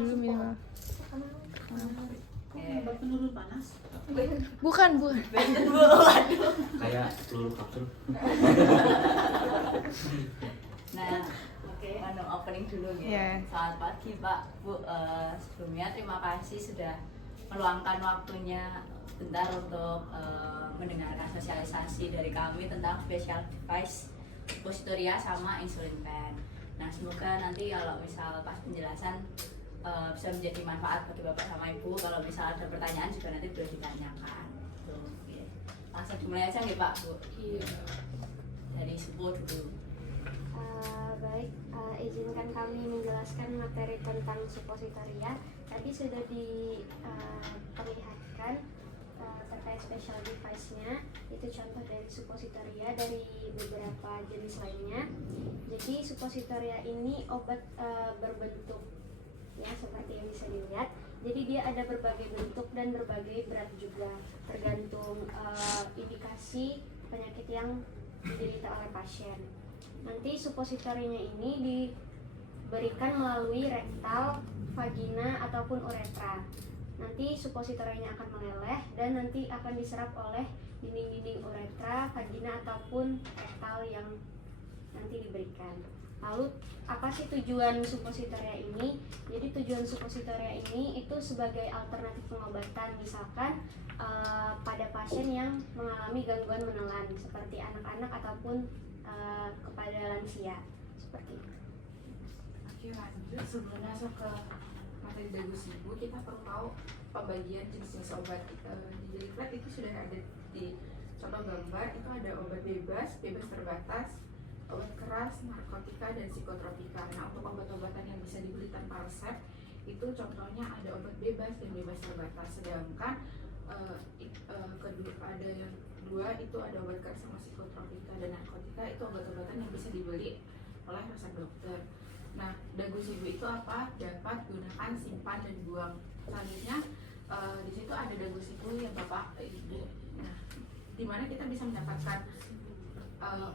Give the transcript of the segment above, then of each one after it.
dulu minimal. Penurun panas. Bukan. Kayak peluru kapsul. Nah, oke, opening dulu gitu. Yeah. Selamat pagi Pak, Bu. Sebelumnya terima kasih sudah meluangkan waktunya bentar untuk mendengarkan sosialisasi dari kami tentang special device suppositoria sama insulin pen. Nah, semoga nanti kalau misal pas penjelasan bisa menjadi manfaat bagi Bapak sama Ibu. Kalau misal ada pertanyaan juga nanti boleh ditanyakan. Tuh, ya. Langsung dimulai aja nih Pak, Bu. Iya. Dari Supo dulu. Baik, izinkan kami menjelaskan materi tentang suppositoria. Tadi sudah diperlihatkan terkait special device-nya. Itu contoh dari suppositoria dari beberapa jenis lainnya. Jadi suppositoria ini obat berbentuk ya seperti yang bisa dilihat. Jadi dia ada berbagai bentuk dan berbagai berat juga, tergantung indikasi penyakit yang diderita oleh pasien. Nanti suppositorinya ini diberikan melalui rektal, vagina ataupun uretra. Nanti suppositorinya akan meleleh dan nanti akan diserap oleh dinding-dinding uretra, vagina ataupun rektal yang nanti diberikan. Lalu apa sih tujuan suppositoria ini? Jadi tujuan suppositoria ini itu sebagai alternatif pengobatan, misalkan pada pasien yang mengalami gangguan menelan seperti anak-anak ataupun kepada lansia seperti itu. Oke, lanjut. Sebelum masuk ke materi bagus ibu, kita perlu tahu pembagian jenis-jenis obat. Di leaflet itu sudah ada di contoh gambar, itu ada obat bebas terbatas, obat keras, narkotika, dan psikotropika. Nah, untuk obat-obatan yang bisa dibeli tanpa resep itu contohnya ada obat bebas dan bebas terbatas. Sedangkan kedua ada yang dua itu ada obat keras sama psikotropika, dan narkotika itu obat-obatan yang bisa dibeli oleh resep dokter. Nah, dagusibu itu apa? Dapat gunakan, simpan, dan buang. Selanjutnya di situ ada dagusibu yang Bapak Ibu. Nah, di mana kita bisa mendapatkan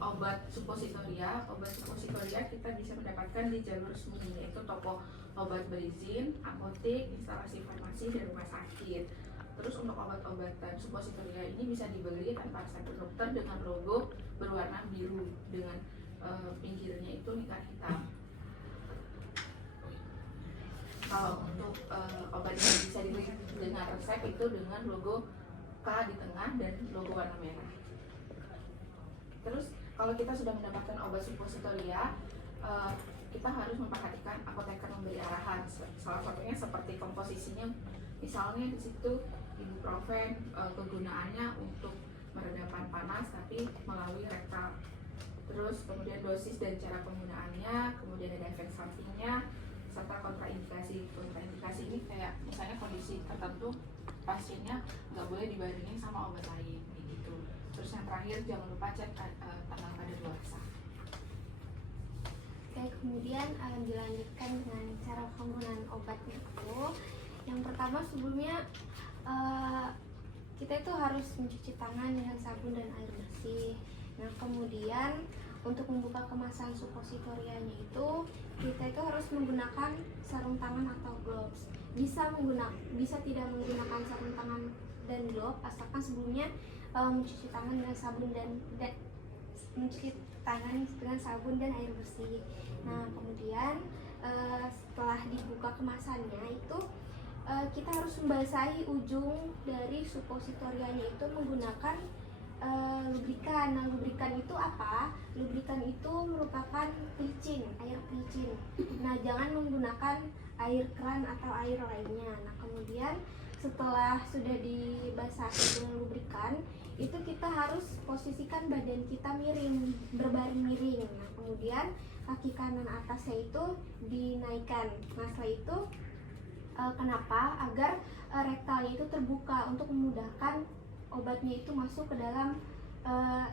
obat suppositoria. Obat suppositoria kita bisa mendapatkan di jalur resmi, yaitu toko obat berizin, apotek, instalasi farmasi, dan rumah sakit. Terus untuk obat-obatan suppositoria ini bisa dibeli tanpa resep dokter dengan logo berwarna biru dengan pinggirnya itu nikah hitam. Kalau untuk obat yang bisa dibeli dengan resep itu dengan logo K di tengah dan logo warna merah. Terus kalau kita sudah mendapatkan obat suppositoria, kita harus memperhatikan apoteker memberi arahan. Salah satunya seperti komposisinya, misalnya di situ ibuprofen kegunaannya untuk meredakan panas tapi melalui rektal. Terus kemudian dosis dan cara penggunaannya, kemudian ada efek sampingnya, serta kontraindikasi. Kontraindikasi ini kayak misalnya kondisi tertentu pasiennya nggak boleh dibandingin sama obat lain gitu. Terus yang terakhir jangan lupa cek tanggal kadaluarsa. Oke, kemudian dilanjutkan dengan cara penggunaan obatnya itu. Yang pertama sebelumnya kita itu harus mencuci tangan dengan sabun dan air bersih. Nah, kemudian untuk membuka kemasan suppositorianya itu kita itu harus menggunakan sarung tangan atau gloves. Bisa tidak menggunakan sarung tangan dan gloves asalkan sebelumnya mencuci tangan dengan sabun dan mencuci tangan dengan sabun dan air bersih. Nah, kemudian setelah dibuka kemasannya itu kita harus membasahi ujung dari suppositorianya itu menggunakan lubrikan. Nah, lubrikan itu apa? Lubrikan itu merupakan pelicin, air pelicin. Nah, jangan menggunakan air keran atau air lainnya. Nah, kemudian setelah sudah dibasahi dengan lubrikan, itu kita harus posisikan badan kita miring, berbaring miring. Nah, kemudian kaki kanan atasnya itu dinaikkan. Nah, setelah itu kenapa? Agar rektalnya itu terbuka untuk memudahkan obatnya itu masuk ke dalam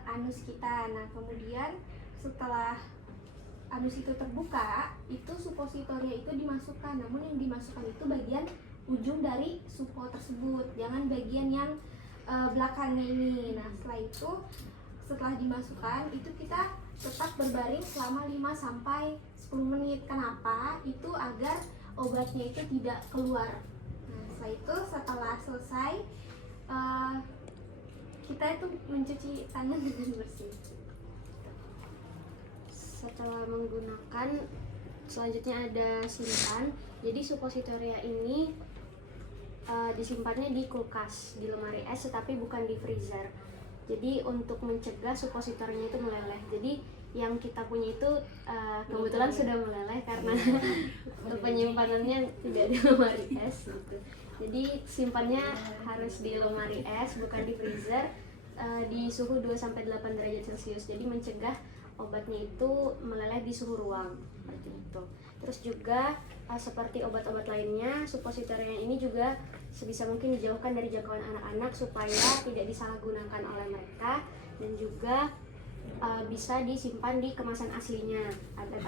anus kita. Nah, kemudian setelah anus itu terbuka, itu suppositoria itu dimasukkan. Namun yang dimasukkan itu bagian ujung dari suppo tersebut, jangan bagian yang belakangnya ini. Nah, setelah dimasukkan itu kita tetap berbaring selama 5 sampai 10 menit. Kenapa? Itu agar obatnya itu tidak keluar. Nah, setelah itu setelah selesai kita itu mencuci tangan dengan bersih. Setelah menggunakan, selanjutnya ada simpan. Jadi suppositoria ini disimpannya di kulkas, di lemari es, tetapi bukan di freezer. Jadi untuk mencegah suppositornya itu meleleh. Jadi yang kita punya itu kebetulan sudah meleleh karena penyimpanannya tidak di lemari es gitu. Jadi simpannya harus di lemari es, bukan di freezer, di suhu 2-8 derajat Celcius. Jadi mencegah obatnya itu meleleh di suhu ruang seperti itu. Terus juga seperti obat-obat lainnya, suppositorinya ini juga sebisa mungkin dijauhkan dari jangkauan anak-anak supaya tidak disalahgunakan oleh mereka, dan juga bisa disimpan di kemasan aslinya agar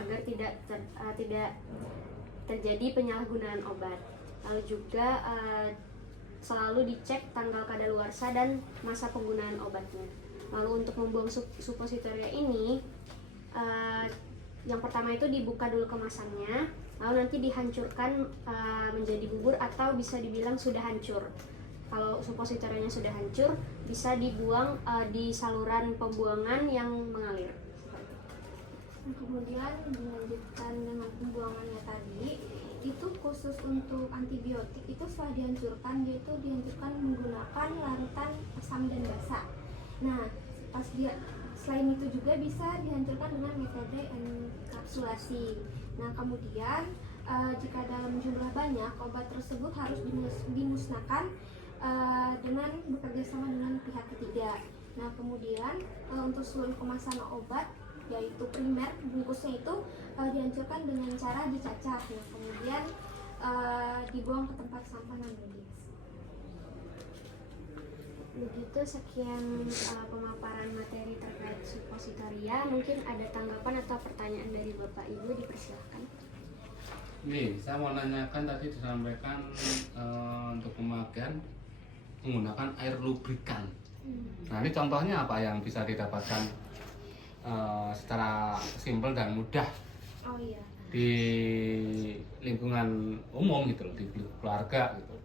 tidak terjadi penyalahgunaan obat. Lalu juga selalu dicek tanggal kadaluarsa dan masa penggunaan obatnya. Lalu untuk membuang suppositoria ini, yang pertama itu dibuka dulu kemasannya, lalu nanti dihancurkan menjadi bubur atau bisa dibilang sudah hancur. Kalau suppositorianya sudah hancur, bisa dibuang di saluran pembuangan yang mengalir. Nah, kemudian dilanjutkan dengan pembuangannya tadi, itu khusus untuk antibiotik itu setelah dihancurkan, dia itu dihancurkan menggunakan larutan asam dan basa. Nah, selain itu juga bisa dihancurkan dengan metode enkapsulasi. Nah, kemudian jika dalam jumlah banyak, obat tersebut harus dimusnahkan dengan bekerja sama dengan pihak ketiga. Nah, kemudian untuk seluruh kemasan obat, yaitu primer, bungkusnya itu dihancurkan dengan cara dicacah. Nah, kemudian dibuang ke tempat sampah non-medis. Begitu, sekian pemaparan materi terkait suppositoria. Mungkin ada tanggapan atau pertanyaan dari Bapak Ibu, dipersilahkan. Nih, saya mau nanyakan tadi disampaikan untuk pemakaian menggunakan air lubrikan. Nah, ini contohnya apa yang bisa didapatkan secara simpel dan mudah Oh iya. di lingkungan umum gitu loh, di keluarga gitu.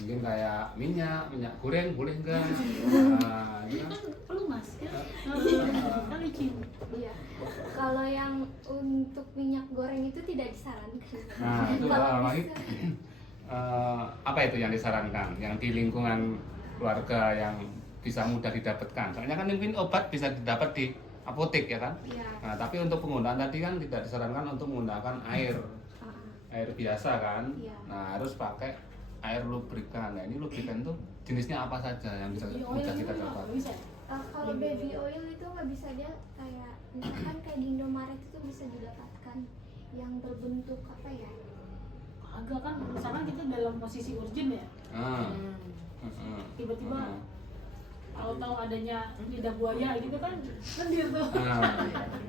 Mungkin kayak minyak goreng boleh enggak? Nah, gitu kan. Perlu mas, kan licin. Iya. Kalau yang untuk minyak goreng itu tidak disarankan. Nah, itu Kalau lagi bisa, apa itu yang disarankan? Yang di lingkungan keluarga yang bisa mudah didapatkan. Soalnya kan mungkin obat bisa didapat di apotek ya kan? iya. Nah, tapi untuk penggunaan tadi kan tidak disarankan untuk menggunakan air biasa kan? Iya. Nah, harus pakai air lubrikan. Nah, ini lubrikan tuh jenisnya apa saja yang bisa mudah kita dapat? Kalau baby oil itu nggak bisa, dia kayak misalkan kayak di Indomaret itu bisa didapatkan yang berbentuk apa ya? Agak kan, misalkan kita dalam posisi urgent ya, tiba-tiba kalau tahu adanya lidah buaya gitu kan lendir tuh.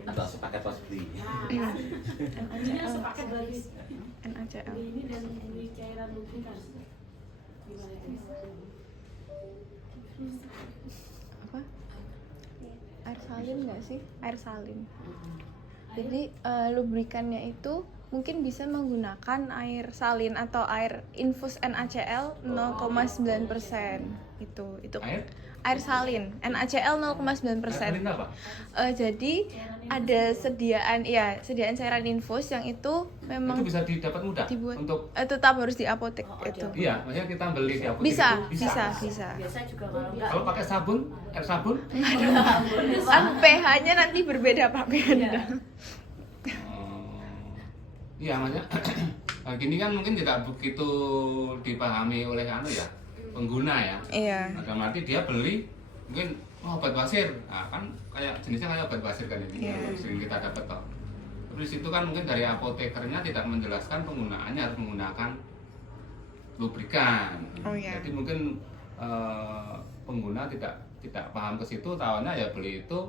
Atau sepaket pas beli. Nah, kan akhirnya sepaket lagi NaCl. beli ini dan beli cairan lubrikan. Gimana itu? Apa? Air salin nggak sih? Air salin. Jadi lubrikannya itu mungkin bisa menggunakan air salin atau air infus NaCl 0,9%. Itu air salin NaCl 0,9%. Salin apa? Jadi ada sediaan cairan infus yang itu memang Itu bisa didapat mudah dibuat untuk tetap harus di apotek itu. iya, maksudnya kita beli di apotek Bisa. itu Biasa juga kalau enggak Kalau pakai sabun, air sabun? Kan pH-nya nanti berbeda Pak Penda. Iya, maksudnya gini kan mungkin tidak begitu dipahami oleh pengguna ya. Iya. Nah, dalam arti dia beli mungkin obat basir, nah, kan kayak jenisnya kayak obat basir kan ini Iya. sering kita dapat toh. Terus itu kan mungkin dari apotekernya tidak menjelaskan penggunaannya harus menggunakan lubrikan. Oh, iya. Jadi mungkin pengguna tidak paham ke situ, tahunya ya beli itu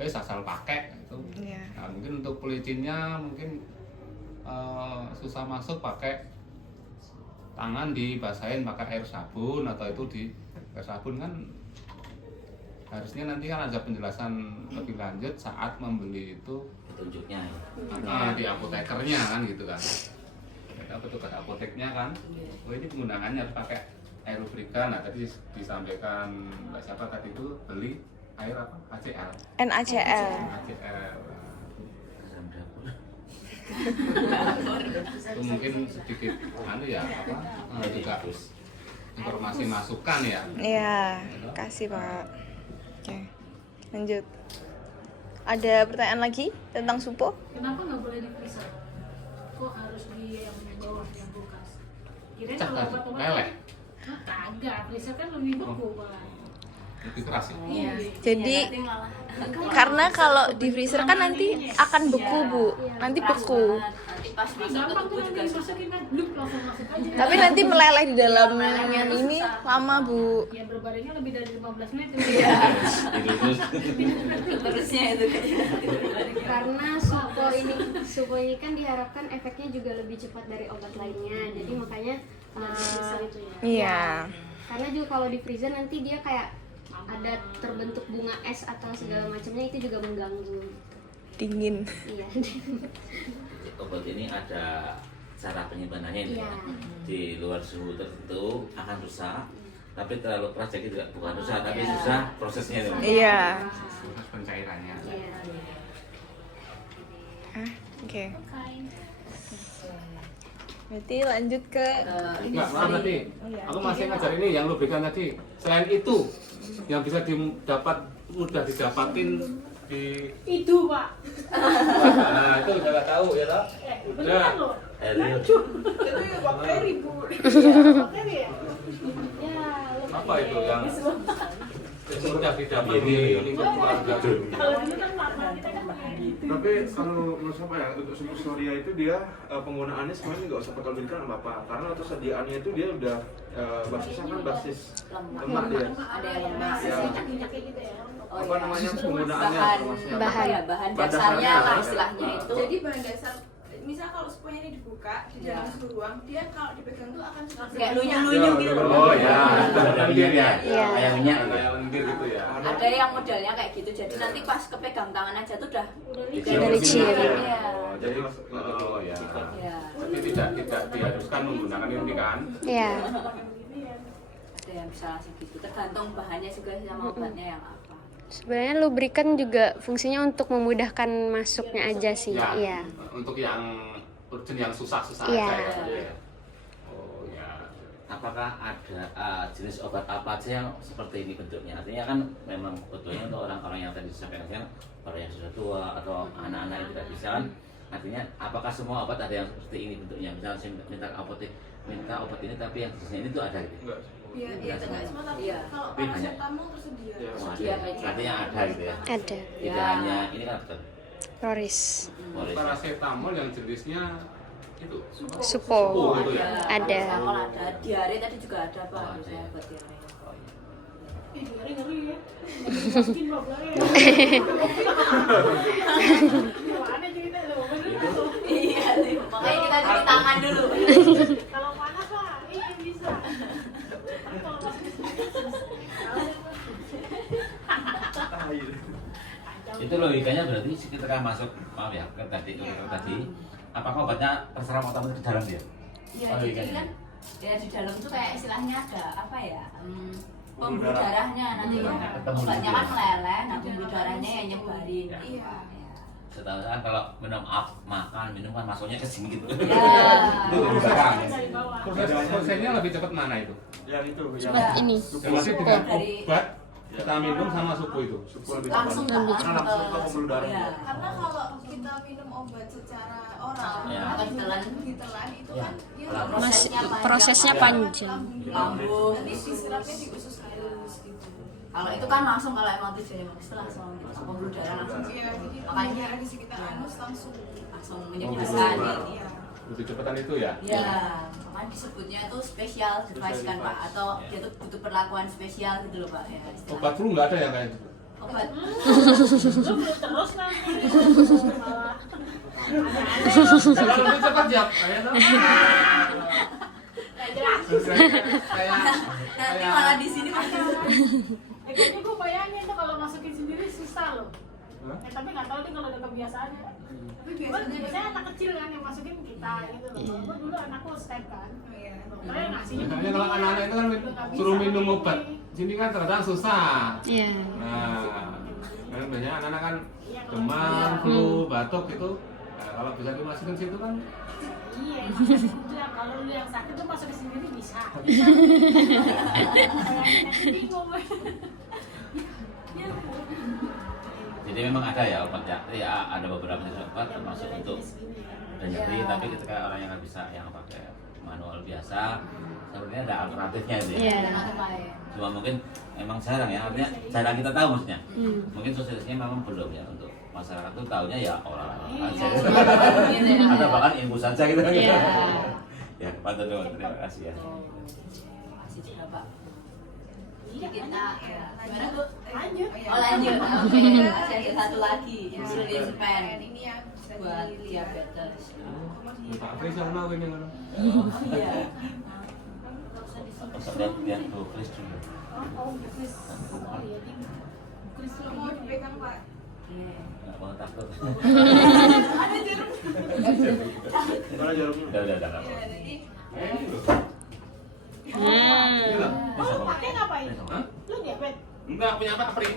asal pakai itu. Iya. Nah, mungkin untuk pelicinnya mungkin susah masuk, pakai tangan dibasahin pakai air sabun atau itu di air sabun kan harusnya nanti kan ada penjelasan lebih lanjut saat membeli itu Petunjuknya ya. di apotekernya kan gitu kan. petugas apoteknya kan, oh ini penggunaannya harus pakai air lubrikan. Nah tadi disampaikan Mbak siapa tadi itu beli air apa? ACL. NaCl. ACL. Garam dapur. Itu mungkin sedikit ya apa juga informasi masukan ya. Iya, kasih Pak. Oke, lanjut. Ada pertanyaan lagi tentang supo? Kenapa nggak boleh di freezer? Kok harus di yang bawah yang kulkas? Kirain Cak kalau tadi, obat-obatan meleleh. Hah, kagak, freezer kan lebih beku malah. Lebih keras ya. Iya. Jadi Nanti malah karena kalau di freezer kan nanti akan beku Bu, nanti keras beku. banget. Nanti pas masuk ke Gampang tubuh tuh juga nanti susah. dimasukin kan, bluk langsung masuk aja. Tapi nanti meleleh di dalam Melelehnya tuh ini susah. lama Bu. Ya berbaringnya lebih dari 15 menit. Iya. Itu terus Terusnya itu kayaknya. Karena supo ini kan diharapkan efeknya juga lebih cepat dari obat lainnya, jadi makanya Freezer itu ya. Iya. karena juga kalau di freezer nanti dia kayak ada terbentuk bunga es atau segala macamnya, itu juga mengganggu. Dingin. Iya. obat ini ada cara penyimpanannya ini. Iya. Di luar suhu tertentu akan rusak, tapi terlalu keras jadi tidak bukan rusak, tapi Iya. susah prosesnya ini. Iya. Proses pencairannya. Iya. Oke. Berarti lanjut ke Ini Enggak, maaf tadi. Aku masih ngajar ini yang lubrikan tadi. Selain itu, yang bisa mudah didapatin di Itu Pak. nah itu udah nggak tahu ya toh? Beneran loh. Ariel. Itu bakteri Bu. Iya, bakteri ya. Ya, Apa itu yang mudah didapat di lingkup keluarga? kalau dulu kan lama kita kan pakai gitu. Tapi kalau menurut saya ya, untuk Superstoria itu dia penggunaannya sebenarnya nggak usah pakai lubrikan nggak apa-apa, karena untuk sediaannya itu dia udah basisnya kan basis lemak dia. Ada yang lemak. Ya. Kayak gitu ya. Oh, Apa iya. namanya penggunaannya? bahan maksudnya? apa ya, bahan Bahan dasarnya dasarnya lah ya. istilahnya itu. Jadi bahan dasar, misal kalau semuanya ini dibuka di dalam satu ruang, dia kalau dipegang tuh akan seperti Kayak lunyu-lunyu gitu loh. Oh ya, lendir ya. Iya. Kayak minyak. Kayak lendir gitu ya. Ada yang modelnya kayak gitu, jadi nanti pas kepegang tangan aja tuh udah Dari chip. Iya. Oh, jadi Oh ya. Iya. Tapi tidak diharuskan menggunakan ini kan? Iya. Ada yang bisa langsung gitu, tergantung bahannya juga sih sama obatnya yang apa. Sebenarnya lubrikan juga fungsinya untuk memudahkan masuknya aja sih. Ya, Iya. untuk yang urgent yang susah-susah Iya. aja ya. Oh ya. Apakah ada jenis obat apa aja yang seperti ini bentuknya? Artinya kan memang betulnya untuk orang-orang yang tadi disampaikan kan, orang yang sudah tua atau anak-anak yang tidak bisa kan. Artinya apakah semua obat ada yang seperti ini bentuknya? Misalnya saya minta obat ini tapi yang jenisnya ini tuh ada gitu. enggak. Iya, iya, tidak semua, tapi Iya. kalau Tapi hanya- paracetamol tersedia. Ya. Oh, Iya, ada. kayak gitu. Artinya ada gitu ya. Ada. Tidak Ya. hanya ini kan betul. Roris. Boleh. Paracetamol yang jenisnya itu Supo. itu ya. Ada. Paracetamol ada, diare tadi juga ada Pak, Oh, ada bisa ya. buat diare. Oh, iya. Ih, ngeri ya. Masukin bablare. Gimana cerita lo? Beneran loh. Iya sih, makanya kita cuci tangan dulu. Kalau panas lah, iya bisa. Tapi kalau masukin Itu logikanya berarti ketika masuk, maaf ya, ke tadi apakah obatnya terserah otomatis ke dalam dia? Iya, Oh, jadi iya. kan ya di dalam tuh kayak istilahnya ada apa ya? Pembuluh darah. darahnya nanti ya. Ketemu Obatnya gitu. kan meleleh, nah pembuluh darahnya yang nyebarin. Iya. Setahu saya kan kalau minum makan minum kan masuknya ke sini gitu. Ya. Itu dari belakang. dari bawah. Prosesnya lebih cepat mana itu? Yang itu yang Ya. Ini. Yang masih dengan Dari- obat kita minum sama suku itu. suku lebih Langsung cepat. ke Karena langsung ke pembuluh darah. ya. Karena kalau kita minum obat secara oral Ya. Atau ditelan. ditelan itu Ya. kan dia Prosesnya panjang. Lambung. nanti disiramnya di usus halus gitu. Kalau itu kan langsung kalau emang tujuannya bagus itu langsung gitu, pembuluh darah langsung Iya, jadi Makanya- makanya di sekitar anus langsung menyembuhkan. iya. Lebih cepatan itu ya? Ya, makanya disebutnya itu spesial device kan Pak, atau dia tuh butuh perlakuan spesial gitu loh Pak ya. istilahnya. Obat flu nggak ada yang kayak gitu? Obat. Lu belum terus nanti. Malah. Kalau lebih cepat ya, kayak tuh. Nggak jelas. Kayak Nanti malah di sini masih Kayaknya gue bayangin tuh kalau masukin sendiri susah loh. Hah? Tapi nggak tahu nih kalau udah kebiasaannya. Tapi Biasanya biasanya anak kecil kan yang masukin kita gitu loh. Gue dulu anakku step kan. Iya. Dokternya ngasihnya Makanya kalau anak-anak itu kan suruh minum obat, sini kan terkadang susah. Iya. Nah, kan banyak anak-anak kan demam, flu, batuk itu. Nah, kalau bisa dimasukin situ kan iya, maksudnya itu yang kalau lu yang sakit tuh masuk ke sendiri bisa. Bingung. Jadi memang ada ya obat ya ada beberapa jenis obat termasuk untuk dan nyeri, tapi ketika orang yang nggak bisa yang pakai manual biasa, sebenarnya ada alternatifnya itu ya. Iya. Cuma mungkin memang jarang ya, artinya jarang kita tahu maksudnya. Mungkin sosialisasinya memang belum ya untuk masyarakat tuh taunya ya olahraga aja. Atau bahkan infus saja gitu. Iya. Ya, Pak Dodo, terima kasih ya. Masih juga Pak. Iya, Kita ya. Gimana Bu? Lanjut. Oh lanjut. Oke. Masih ada satu lagi. Insulin pen Ini yang bisa buat dilihat. diabetes. Pak Faisal mau ini kan. Iya. Lihat tuh Chris dulu. Oh, Chris. Oh iya, dia Chris Kalau mau dipegang Pak. Iya. Nggak mau takut. Ada jarum. Mana jarumnya? Udah nggak Ya, apa. jadi Pakai ngapain? Hah? Lu diabetes? Enggak punya apa Pri?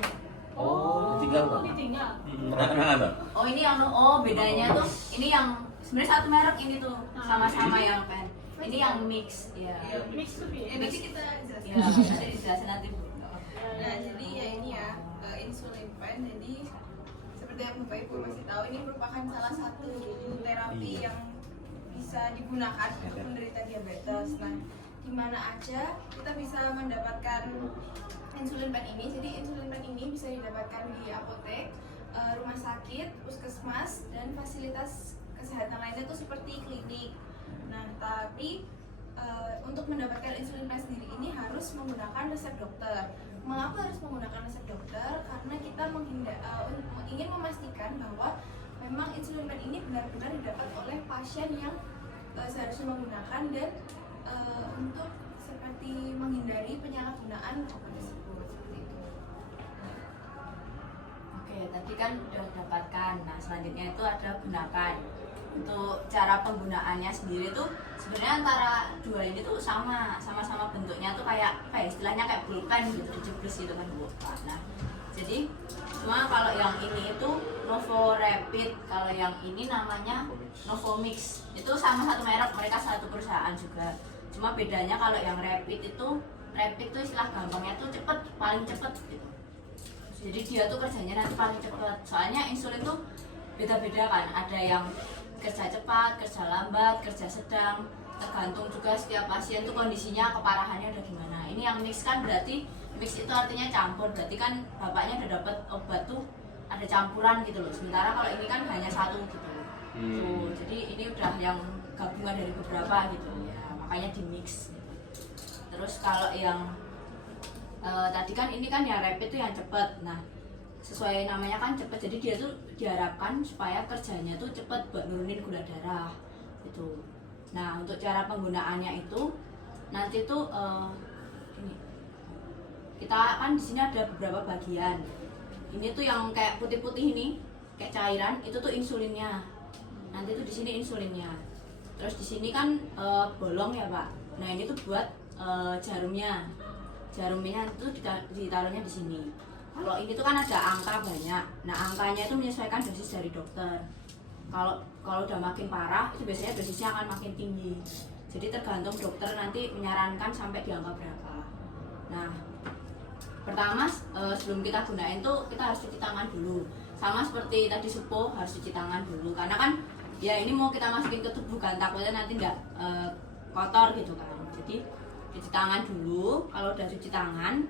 Oh, tinggal Pak. Ditinggal. Kenapa tuh? Oh ini yang bedanya tuh ini yang sebenarnya satu merek ini tuh sama-sama yang pen. Ini yang mix ya. Mix tuh ya. nanti kita Ya, jelaskan. nanti dijelasin nanti Bu. Nah, jadi ya ini ya insulin pen. Jadi seperti yang Bapak Ibu masih tahu, ini merupakan salah satu terapi yang bisa digunakan untuk penderita diabetes. Nah, di mana aja kita bisa mendapatkan insulin pen ini. Jadi insulin pen ini bisa didapatkan di apotek, rumah sakit, puskesmas, dan fasilitas kesehatan lainnya itu seperti klinik. Nah, tapi untuk mendapatkan insulin pen sendiri ini harus menggunakan resep dokter. Mengapa harus menggunakan resep dokter? Karena kita ingin memastikan bahwa memang insulin pen ini benar-benar didapat oleh pasien yang seharusnya menggunakan dan untuk seperti menghindari penyalahgunaan obat tersebut seperti itu. Oke, tadi kan udah dapatkan. Nah, selanjutnya itu ada gunakan. Untuk cara penggunaannya sendiri tuh sebenarnya antara dua ini tuh sama-sama bentuknya tuh kayak apa ya, istilahnya kayak pulpen gitu, dijepres gitu kan Bu. Nah, jadi cuma kalau yang ini itu Novo Rapid, kalau yang ini namanya Novo Mix. Itu sama satu merek, mereka satu perusahaan juga. Cuma bedanya kalau yang Rapid tuh istilah gampangnya tuh cepet, paling cepet gitu. Jadi dia tuh kerjanya nanti paling cepet. Soalnya insulin tuh beda-beda kan, ada yang kerja cepat, kerja lambat, kerja sedang, tergantung juga setiap pasien tuh kondisinya, keparahannya udah gimana. Ini yang mix kan berarti mix itu artinya campur, berarti kan bapaknya udah dapat obat tuh ada campuran gitu loh. Sementara kalau ini kan hanya satu gitu. Tuh, jadi ini udah yang gabungan dari beberapa gitu ya, makanya di mix. Terus kalau yang tadi kan ini kan yang rapid tuh yang cepet. Nah, sesuai namanya kan cepet, jadi dia tuh diharapkan supaya kerjanya tuh cepet buat nurunin gula darah gitu. Nah, untuk cara penggunaannya itu nanti tuh ini kita kan di sini ada beberapa bagian. Ini tuh yang kayak putih-putih ini, kayak cairan, itu tuh insulinnya. Nanti tuh di sini insulinnya. Terus di sini kan bolong ya Pak. Nah ini tuh buat jarumnya. Jarumnya itu ditaruhnya di sini. Kalau ini tuh kan ada angka banyak. Nah angkanya itu menyesuaikan dosis dari dokter. Kalau udah makin parah itu biasanya dosisnya akan makin tinggi. Jadi tergantung dokter nanti menyarankan sampai di angka berapa. Nah pertama sebelum kita gunain tuh kita harus cuci tangan dulu. Sama seperti tadi Supo harus cuci tangan dulu. Karena kan ya ini mau kita masukin ke tubuh kan, takutnya nanti nggak kotor gitu kan. Jadi cuci tangan dulu. Kalau udah cuci tangan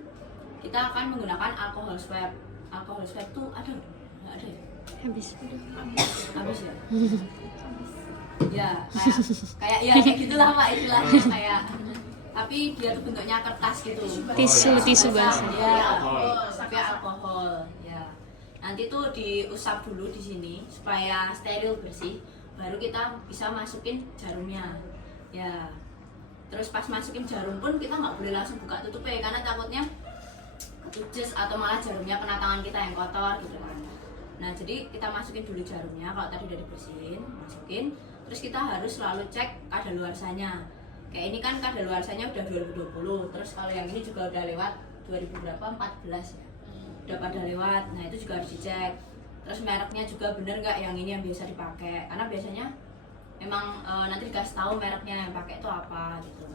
kita akan menggunakan alkohol swab. Alkohol swab tuh ada nggak ada ya? Habis ya? Ya kayak gitulah Pak istilahnya kayak, tapi dia tuh bentuknya kertas gitu. Tisu basah. Ya, tapi alkohol. Ya. Nanti tuh diusap dulu di sini supaya steril bersih. Baru kita bisa masukin jarumnya. Ya. Terus pas masukin jarum pun kita nggak boleh langsung buka tutupnya karena takutnya ketujes atau malah jarumnya kena tangan kita yang kotor gitu kan. Nah jadi kita masukin dulu jarumnya, kalau tadi udah dibersihin, masukin. terus kita harus selalu cek kadaluarsanya. Kayak ini kan kadaluarsanya udah 2020, terus kalau yang ini juga udah lewat 2014 ya, udah pada lewat. Nah itu juga harus dicek. Terus mereknya juga bener nggak yang ini yang biasa dipakai, karena biasanya memang nanti dikasih tahu mereknya yang pakai itu apa gitu.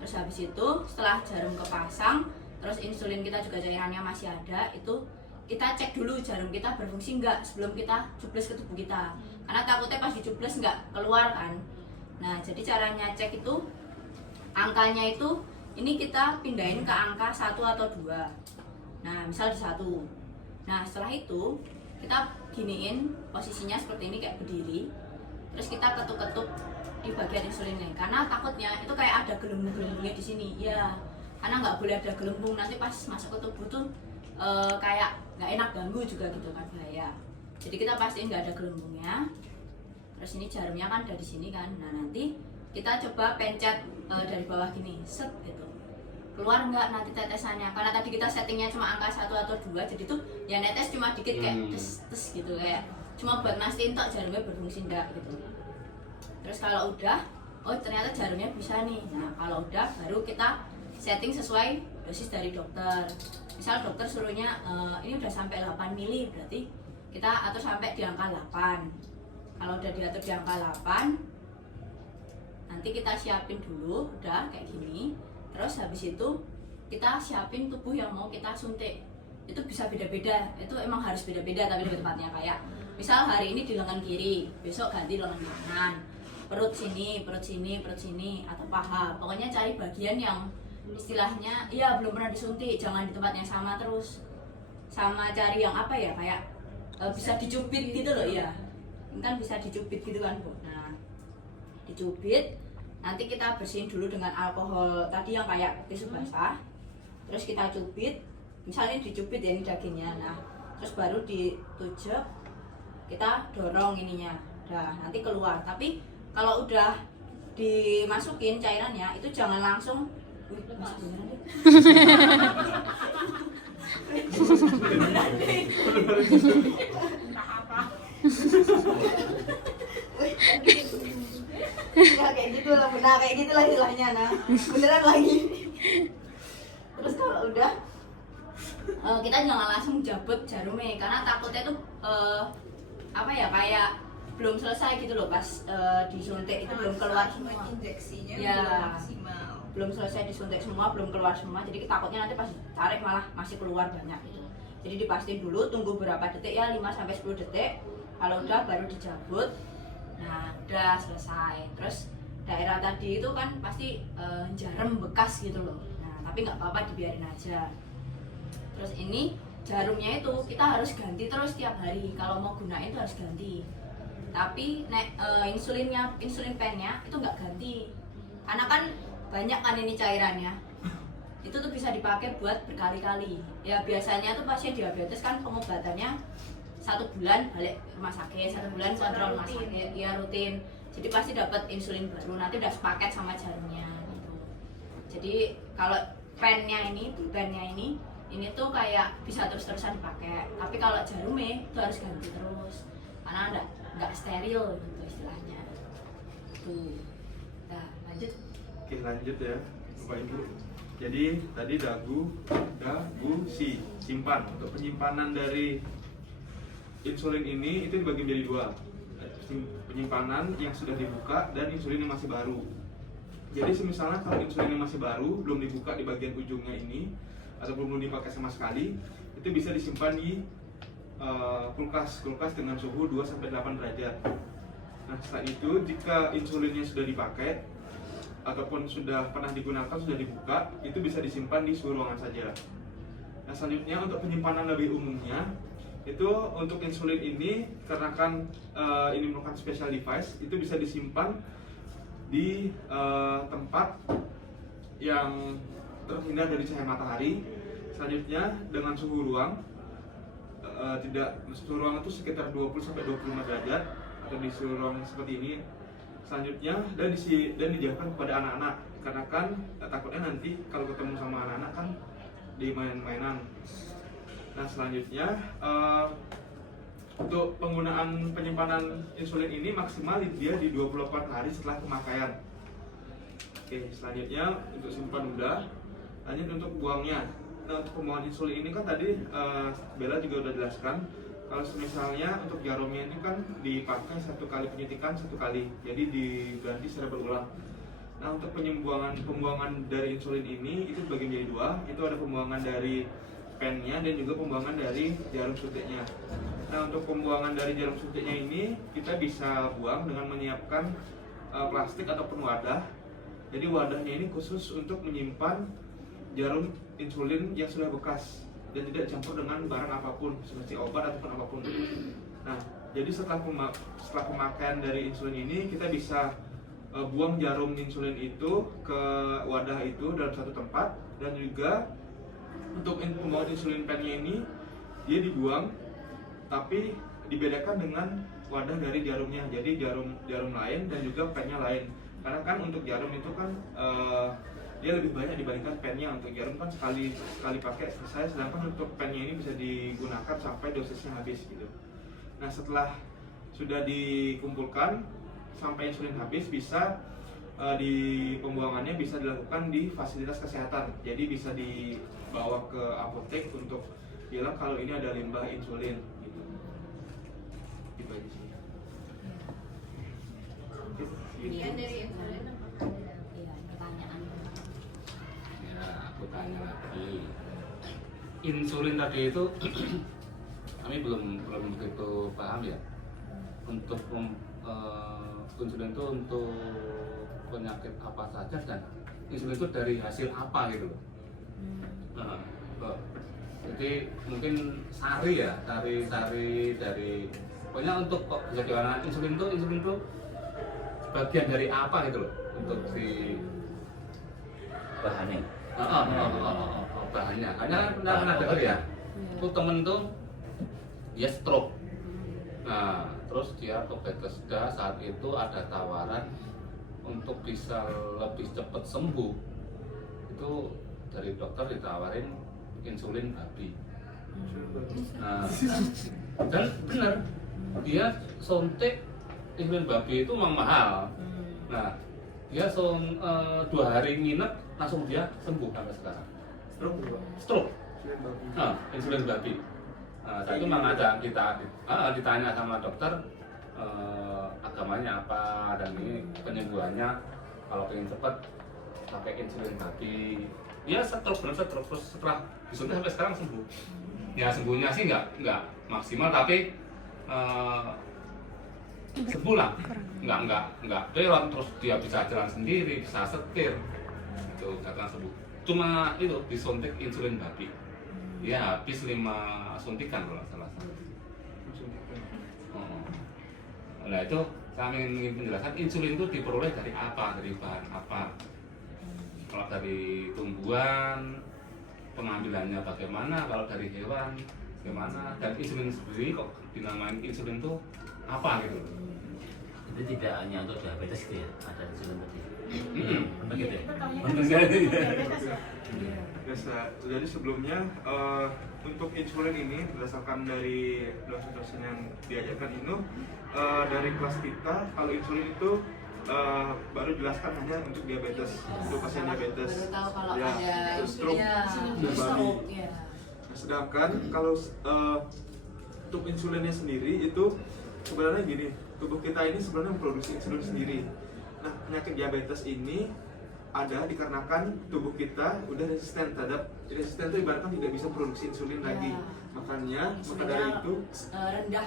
Terus habis itu setelah jarum kepasang, terus insulin kita juga cairannya masih ada, itu kita cek dulu jarum kita berfungsi nggak sebelum kita cuples ke tubuh kita, karena takutnya pas dicuples nggak keluar kan. Nah jadi caranya cek itu angkanya itu ini kita pindahin ke angka 1 atau 2. Nah misal di 1. Nah setelah itu kita giniin posisinya seperti ini kayak berdiri, terus kita ketuk-ketuk di bagian insulinnya, karena takutnya itu kayak ada gelembung-gelembungnya di sini ya, karena nggak boleh ada gelembung, nanti pas masuk ke tubuh tuh kayak nggak enak ganggu juga gitu kan, bahaya. Jadi kita pastiin nggak ada gelembungnya. Terus ini jarumnya kan ada di sini kan, nah nanti kita coba pencet dari bawah gini, set gitu, keluar nggak nanti tetesannya, karena tadi kita settingnya cuma angka 1 atau 2, jadi tuh ya netes cuma dikit kayak tes gitu, kayak cuma buat mastiin tok jarumnya berfungsi enggak gitu. Terus kalau udah, oh ternyata jarumnya bisa nih, nah kalau udah baru kita setting sesuai dosis dari dokter. Misal dokter suruhnya ini udah sampai 8 mili, berarti kita atur sampai di angka 8. Kalau udah diatur di angka 8, nanti kita siapin dulu, udah kayak gini. Terus habis itu kita siapin tubuh yang mau kita suntik. Itu bisa beda-beda, itu emang harus beda-beda tapi lebih tepatnya, kayak misal hari ini di lengan kiri, besok ganti lengan kanan, perut sini, atau paha. Pokoknya cari bagian yang istilahnya ya belum pernah disuntik, jangan di tempat yang sama terus. Sama cari yang apa ya, kayak bisa dicubit gitu loh ya. Ini kan bisa dicubit gitu kan Bu. Nah dicubit, nanti kita bersihin dulu dengan alkohol tadi yang kayak tisu basah. Terus kita cubit, misalnya dicubit ya ini dagingnya. Nah terus baru ditujek, kita dorong ininya, nah nanti keluar. Tapi kalau udah dimasukin cairannya itu jangan langsung masuk beneran deh. Ya kayak gitu lah, benar kayak gitulah istilahnya. Nah beneran lagi. Terus kalau udah kita jangan langsung jabut jarumnya, karena takutnya tuh apa ya, kayak belum selesai gitu loh pas disuntik itu belum keluar semua. Injeksinya ya maksimal. belum selesai disuntik semua, belum keluar semua, jadi takutnya nanti pas tarik malah masih keluar banyak gitu. Jadi dipastiin dulu, tunggu berapa detik ya, 5-10 detik. Kalau udah baru dijabut. Nah udah selesai. Terus daerah tadi itu kan pasti jarum bekas gitu loh. Nah tapi nggak apa-apa, dibiarin aja. Terus ini jarumnya itu kita harus ganti terus tiap hari, kalau mau gunain itu harus ganti. Tapi insulin pennya itu nggak ganti, karena kan banyak kan ini cairannya, itu tuh bisa dipakai buat berkali-kali. Ya biasanya tuh pasien diabetes kan pengobatannya 1 bulan balik rumah sakit, 1 bulan kontrol rumah sakit, ya rutin. Jadi pasti dapat insulin baru, nanti udah sepaket sama jarumnya gitu. Jadi kalau pennya ini tuh kayak bisa terus-terusan dipakai. Tapi kalau jarumnya itu harus ganti terus, karena nggak steril gitu istilahnya. Tuh. Nah, lanjut. Oke lanjut ya Bapak Ibu. Jadi tadi dagu, si simpan. Untuk penyimpanan dari insulin ini itu dibagi menjadi 2. Penyimpanan yang sudah dibuka dan insulin yang masih baru. Jadi misalnya kalau insulin yang masih baru, belum dibuka di bagian ujungnya ini, atau belum dipakai sama sekali, itu bisa disimpan di kulkas dengan suhu 2-8 derajat. Nah setelah itu jika insulinnya sudah dipakai ataupun sudah pernah digunakan, sudah dibuka, itu bisa disimpan di suhu ruangan saja. Nah selanjutnya untuk penyimpanan lebih umumnya, itu untuk insulin ini karena kan ini merupakan special device, itu bisa disimpan di tempat yang terhindar dari cahaya matahari. Selanjutnya dengan suhu ruang suhu ruang itu sekitar 20-25 derajat, atau di suhu ruang seperti ini. Selanjutnya dan dijauhkan kepada anak-anak, karena kan takutnya nanti kalau ketemu sama anak-anak kan di main-mainan. Nah selanjutnya untuk penggunaan penyimpanan insulin ini maksimal dia di 24 hari setelah pemakaian. Oke, selanjutnya untuk simpan udah, lanjut untuk buangnya. Nah, untuk pembuangan insulin ini kan tadi Bella juga udah jelaskan kalau misalnya untuk jarumnya ini kan dipakai 1 kali penyuntikan 1 kali, jadi diganti secara berulang. Nah, untuk pembuangan dari insulin ini itu dibagi menjadi 2, itu ada pembuangan dari pennya dan juga pembuangan dari jarum suntiknya. Nah, untuk pembuangan dari jarum suntiknya ini kita bisa buang dengan menyiapkan plastik ataupun wadah. Jadi wadahnya ini khusus untuk menyimpan jarum insulin yang sudah bekas dan tidak campur dengan barang apapun seperti obat ataupun apapun. Nah, jadi setelah pemakaian dari insulin ini kita bisa buang jarum insulin itu ke wadah itu dalam satu tempat, dan juga untuk pembuangan insulin pennya ini dia dibuang tapi dibedakan dengan wadah dari jarumnya. Jadi jarum lain dan juga pennya lain. Karena kan untuk jarum itu kan dia lebih banyak dibandingkan pennya. Untuk jarum kan sekali pakai selesai, sedangkan untuk pennya ini bisa digunakan sampai dosisnya habis gitu. Nah, setelah sudah dikumpulkan sampai insulin habis, bisa di pembuangannya bisa dilakukan di fasilitas kesehatan. Jadi bisa dibawa ke apotek untuk bilang kalau ini ada limbah insulin gitu. Gitu aja sih. Kemudian dari insulin apakah ada pertanyaan? Ya, aku tanya lagi. Insulin tadi itu kami belum begitu paham ya. Untuk insulin itu untuk penyakit apa saja, dan insulin itu dari hasil apa gitu loh. Jadi mungkin sari dari pokoknya untuk kok bisa jualan insulin itu bagian dari apa gitu loh untuk si bahannya. Bahannya. Karena pernah dengar ya, tuh temen tuh dia stroke. Nah, terus dia ke Bethesda, saat itu ada tawaran untuk bisa lebih cepat sembuh. Itu dari dokter ditawarin insulin babi. Nah, dan benar dia suntik insulin babi itu memang mahal. Nah, dia 2 hari nginep langsung dia sembuh sampai sekarang. Stroke. Insulin babi. Nah, saat itu memang ada ditanya sama dokter agamanya apa dan ini penyembuhannya kalau pengen cepat pakai insulin babi. Dia stroke terus setelah disuntik sampai sekarang sembuh. Ya sembuhnya sih nggak maksimal, tapi sembuh lah. Nggak peron, terus dia bisa jalan sendiri, bisa setir. Itu katakan sembuh. Cuma itu disuntik insulin babi. Ya habis 5 suntikan kalau salah. Nah itu kami ingin menjelaskan insulin itu diperoleh dari apa, dari bahan apa. Kalau dari tumbuhan, pengambilannya bagaimana, kalau dari hewan bagaimana, dan insulin sendiri kok dinamain insulin itu apa gitu. Itu tidak hanya untuk diabetes gitu ya, ada insulin tadi. Begitu ya? Biasa. Jadi sebelumnya untuk insulin ini berdasarkan dari dosen-dosen yang diajarkan ini dari kelas kita, kalau insulin itu baru jelaskan hanya untuk diabetes, untuk pasien diabetes. Baru tahu kalau ya, ada stroke, stroke ya. Nah, sedangkan kalau untuk insulinnya sendiri itu sebenarnya gini, tubuh kita ini sebenarnya memproduksi insulin sendiri. Nah, penyakit diabetes ini ada dikarenakan tubuh kita udah resisten itu ibaratkan tidak bisa produksi insulin lagi. Makanya maka dari itu rendah.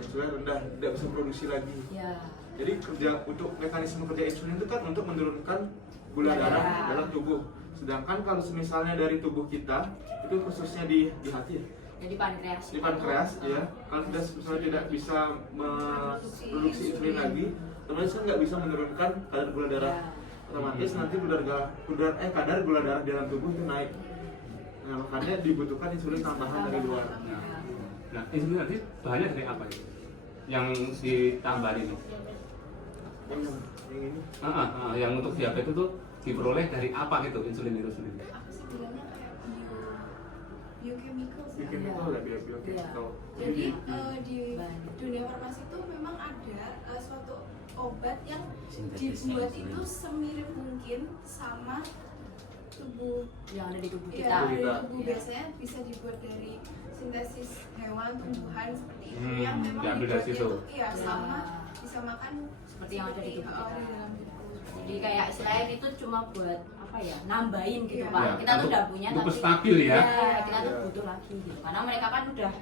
Insulin rendah, tidak bisa produksi lagi. Ya. Jadi untuk mekanisme kerja insulin itu kan untuk menurunkan gula darah dalam tubuh. Sedangkan kalau misalnya dari tubuh kita itu khususnya di hati ya. Jadi pankreas. Di pankreas ya. Kalau misalnya tidak bisa memproduksi insulin lagi, otomatis kan nggak bisa menurunkan kadar gula darah. Otomatis nanti kadar gula darah dalam tubuh itu naik. Nah, makanya dibutuhkan insulin tambahan dari luar. Nah, insulin nanti bahannya dari apa ya? Yang ditambahin itu? Yang ini? Yang untuk diabetes itu diperoleh dari apa gitu insulin itu sendiri? biochemical sih. Biochemical ya, biochemical. Jadi di Bahan. dunia farmasi itu memang ada suatu obat yang Sintetis dibuat insulin. itu semirip mungkin sama tubuh yang ada di tubuh ya, kita. dari Kita. tubuh Iya. biasanya bisa dibuat dari sintesis hewan, tumbuhan seperti itu Hmm, yang memang diambil dari dibuatnya situ. itu iya Ya. sama disamakan Seperti yang ada di tubuh kita. di dalam tubuh. Jadi kayak istilahnya itu cuma buat apa ya, nambahin gitu Iya. Pak. Ya, Kita tuh untuk- udah punya untuk tapi stabil ya. kita tuh Iya. butuh lagi gitu. Karena mereka kan udah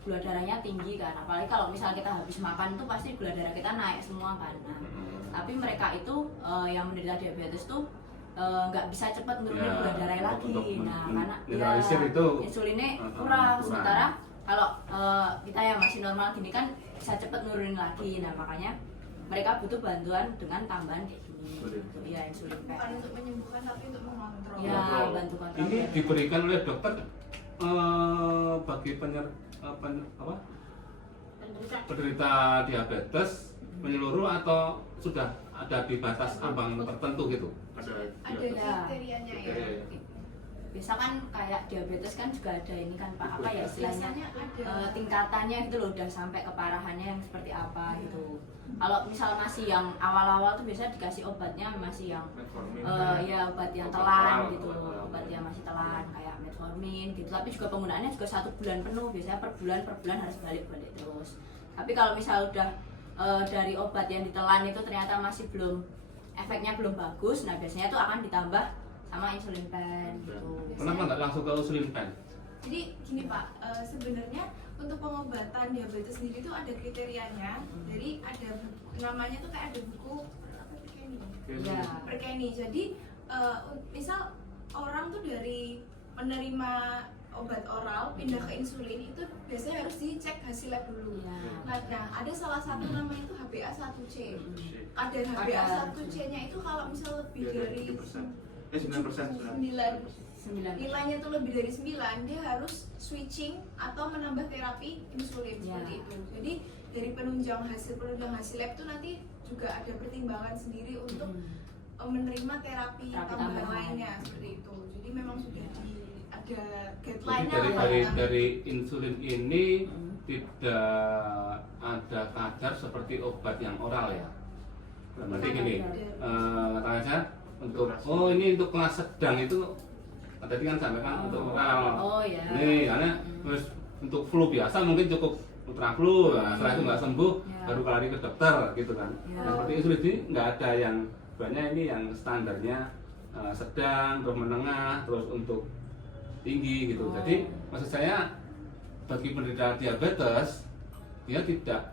gula darahnya tinggi kan. Apalagi kalau misalnya kita habis makan tuh pasti gula darah kita naik semua kan. Nah, tapi mereka itu yang menderita diabetes tuh nggak bisa cepat nurunin Ya, gula darah lagi. untuk Nah, karena menetralisir itu insulinnya kurang. kurang. Sementara kalau kita yang masih normal gini kan bisa cepat nurunin lagi. Nah, makanya mereka butuh bantuan dengan tambahan kayak gini. Insulin. Ya, insulin Bukan pen. untuk menyembuhkan tapi untuk mengontrol. Ya, Kontrol. bantu kontrol. Ini diberikan oleh dokter bagi penderita diabetes menyeluruh atau sudah ada di batas ambang tertentu gitu? Ada Ya. kriterianya ya. Kriteria. Biasa kan kayak diabetes kan juga ada ini kan Pak, apa ya istilahnya Biasanya ada tingkatannya gitu loh, udah sampai keparahannya yang seperti apa gitu. Kalau misal masih yang awal-awal tuh biasanya dikasih obatnya masih yang Metformin. ya obat yang Obat telan telan, gitu, obat obat yang masih telan kayak metformin gitu. Tapi juga penggunaannya juga 1 bulan penuh, biasanya per bulan harus balik-balik terus. Tapi kalau misal udah dari obat yang ditelan itu ternyata masih belum, efeknya belum bagus, nah biasanya tuh akan ditambah sama insulin pen gitu. Kenapa nggak langsung ke insulin pen? Jadi gini Pak, sebenarnya untuk pengobatan diabetes sendiri itu ada kriterianya. Jadi ada namanya tuh kayak ada buku apa Perkeni. Ya. Perkeni. Jadi misal orang tuh dari menerima obat oral pindah ke insulin itu biasanya harus dicek hasil lab dulu. Ya. Nah, ada salah satu namanya itu HbA1c. Kadar Kadar. HbA1c-nya itu kalau misal lebih dari 9%. 9 nilainya tuh lebih dari 9, dia harus switching atau menambah terapi insulin Ya. seperti itu. Jadi dari penunjang hasil lab itu nanti juga ada pertimbangan sendiri untuk menerima terapi Terapi tambahan tambahan. lainnya seperti itu. Jadi memang sudah ada Jadi guideline-nya dari lah dari Pak. dari insulin ini tidak ada kadar seperti obat yang oral ya. Berarti gini, kata aja untuk ini untuk kelas sedang itu tadi kan sampaikan untuk oral. Oh ya. Ini karena terus untuk flu biasa mungkin cukup ultraflu, nah, setelah itu nggak sembuh Ya. baru lari ke dokter gitu kan. Ya. Nah, seperti insulin ini nggak ada yang banyak ini yang standarnya sedang, terus menengah, terus untuk tinggi gitu. Oh. Jadi maksud saya bagi penderita diabetes dia tidak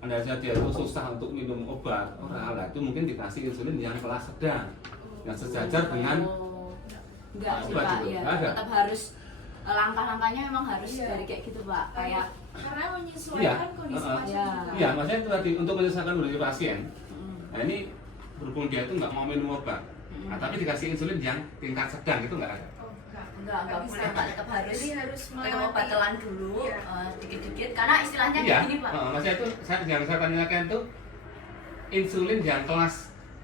anda saja dia itu susah untuk minum obat oral, itu mungkin dikasih insulin yang kelas sedang yang sejajar dengan enggak sih obat Pak, itu. ya Nggak ada. tetap harus langkah-langkahnya memang harus Iya. dari kayak gitu Pak, kayak karena Iya, menyesuaikan kondisi heeh. pasien Iya. juga. iya maksudnya itu tadi untuk menyesuaikan kondisi pasien. mm, Nah ini berhubung dia itu nggak mau minum obat, nah, tapi dikasih insulin yang tingkat sedang itu nggak ada. Oh, enggak bisa. boleh Pak, tetap harus Jadi harus minum obat telan dulu Iya. dikit-dikit karena istilahnya Iya, kayak gini Pak. maksudnya itu yang saya tanyakan itu insulin yang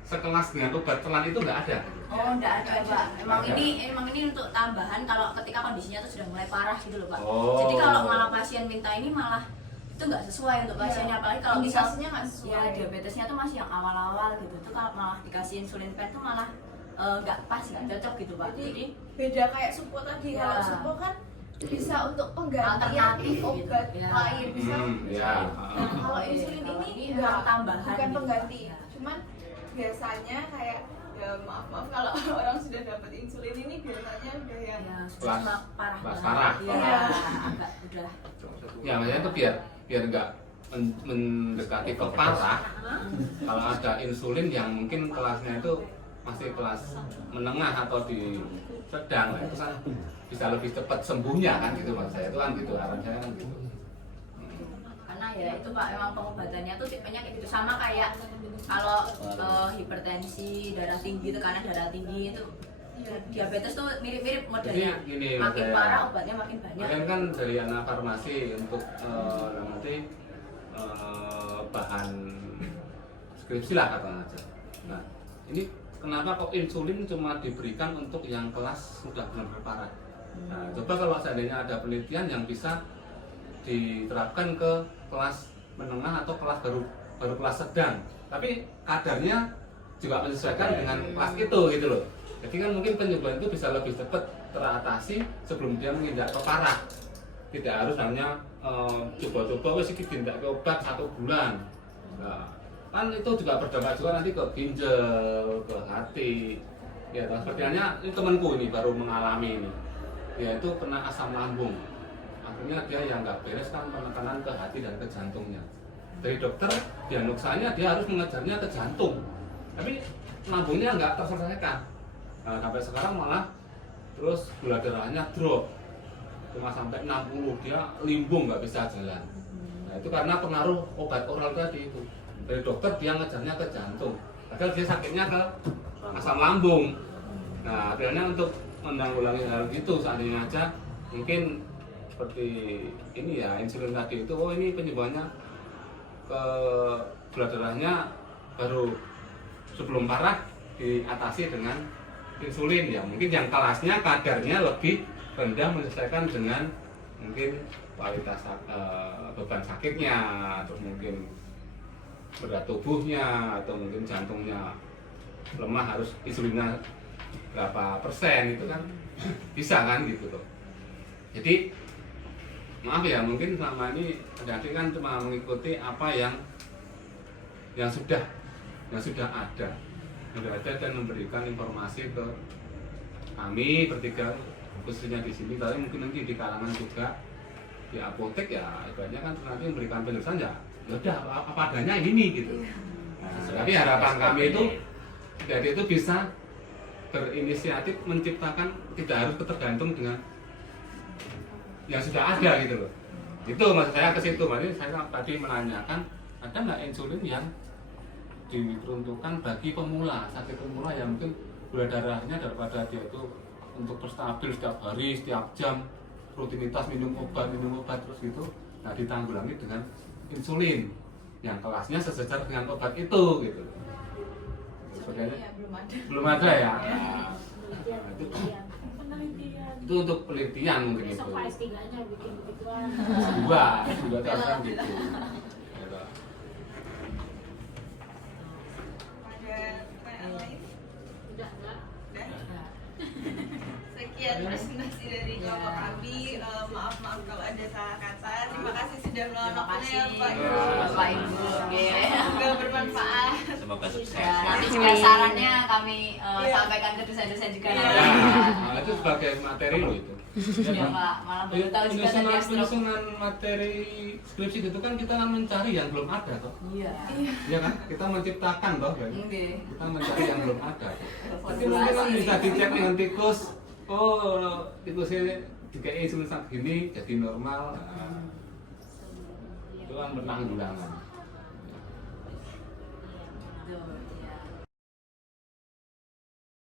sekelas dengan obat telan itu nggak ada. Oh, enggak ada Pak. Emang Nggak ada. ini untuk tambahan kalau ketika kondisinya tuh sudah mulai parah gitu loh Pak. Oh. Jadi kalau malah pasien minta ini malah itu nggak sesuai untuk pasiennya, apalagi kalau misal Indikasinya nggak sesuai. ya diabetesnya tuh masih yang awal-awal gitu. Itu kalau malah dikasih insulin pen tuh malah nggak pas, nggak cocok gitu Pak. Jadi Beda kayak supo tadi. Ya. Kalau supo kan bisa untuk penggantian Alternatif gitu. obat Ya. lain bisa. Ya. Nah, kalau insulin Kalau ini ini enggak, tambahan bukan gitu, pengganti. Pak. Ya. Cuman biasanya kayak ya maaf kalau orang sudah dapat insulin ini biasanya udah yang ya Kelas- sudah parah kelas banget. parah. Iya, Iya. agak udah. Ya maksudnya itu biar nggak mendekati ke parah. Kalau ada insulin yang mungkin kelasnya itu masih kelas menengah atau di sedang, nah, itu kan bisa lebih cepat sembuhnya kan gitu maksud saya, itu kan gitu harapan saya kan gitu. Karena ya itu Pak, memang pengobatannya tuh tipenya kayak gitu, sama kayak kalau hipertensi, darah tinggi, tekanan darah tinggi itu diabetes tuh mirip-mirip modelnya. Jadi gini, makin saya- parah obatnya makin banyak. Makanya kan dari anak farmasi untuk nanti bahan skripsi lah katakan aja. Nah ini kenapa kok insulin cuma diberikan untuk yang kelas sudah benar-benar parah? Nah, coba kalau seandainya ada penelitian yang bisa diterapkan ke kelas menengah atau kelas baru kelas sedang, tapi kadarnya juga menyesuaikan dengan kelas itu gitu loh. Jadi kan mungkin penyembuhan itu bisa lebih cepat teratasi sebelum dia menginjak ke parah. Tidak harus hanya coba-coba wes iki tindak ke obat 1 bulan. Nah, kan itu juga berdampak juga nanti ke ginjal, ke hati. Ya, seperti halnya ini temanku ini baru mengalami ini. Ya itu kena asam lambung. Akhirnya dia yang nggak beres kan penekanan ke hati dan ke jantungnya. Dari dokter diagnosanya dia harus mengejarnya ke jantung. Tapi lambungnya nggak terselesaikan. Nah, sampai sekarang malah terus gula darahnya drop cuma sampai 60, dia limbung nggak bisa jalan. Nah itu karena pengaruh obat oral tadi itu. Dari dokter dia ngejarnya ke jantung, padahal dia sakitnya ke asam lambung. Nah akhirnya untuk menanggulangi hal gitu seandainya aja mungkin seperti ini ya insulin tadi itu, oh ini penyebabnya ke gula darahnya baru sebelum parah diatasi dengan insulin ya, mungkin yang kelasnya kadarnya lebih rendah menyesuaikan dengan mungkin kualitas beban sakitnya atau mungkin berat tubuhnya atau mungkin jantungnya lemah harus insulinnya berapa persen itu kan bisa kan gitu loh. Jadi maaf ya mungkin selama ini adik kan cuma mengikuti apa yang sudah ada dan memberikan informasi ke kami bertiga khususnya di sini, tapi mungkin nanti di kalangan juga di apotek ya ibaratnya kan nanti memberikan penjelasan ya udah apa adanya ini gitu. Nah, tapi harapan kami itu dari itu bisa berinisiatif menciptakan, tidak harus ketergantung dengan yang sudah ada gitu loh. Itu maksud saya ke situ. Makanya saya tadi menanyakan ada nggak insulin yang diperuntukkan bagi pemula, sakit pemula yang mungkin gula darahnya daripada dia itu untuk stabil setiap hari, setiap jam, rutinitas minum obat terus gitu. Nah ditanggulangi dengan insulin yang kelasnya sesejar dengan obat itu gitu. Sebenarnya belum ada ya. Nah, itu untuk penelitian mungkin itu. S3-nya bikin begituan. Dua kan gitu. Sekian presentasi dari Kelompok Abi. Maaf kalau ada salah kata. Terima kasih sudah meluangkan waktunya ya Pak. Bapak Ibu. Semoga bermanfaat. Semoga sukses. Ya, nanti juga sarannya kami sampaikan ke dosen-dosen juga. Nah, itu sebagai materi loh itu. Ya Pak, malah baru tahu juga tadi Penyusunan materi skripsi itu kan kita mencari yang belum ada toh. Iya. Iya kan? Kita menciptakan toh kan? Kita mencari yang belum ada. Tapi mungkin kan bisa dicek dengan tikus. Oh, tikusnya jika insulin gini jadi normal. Nah, itu kan penanggulangan. Betul.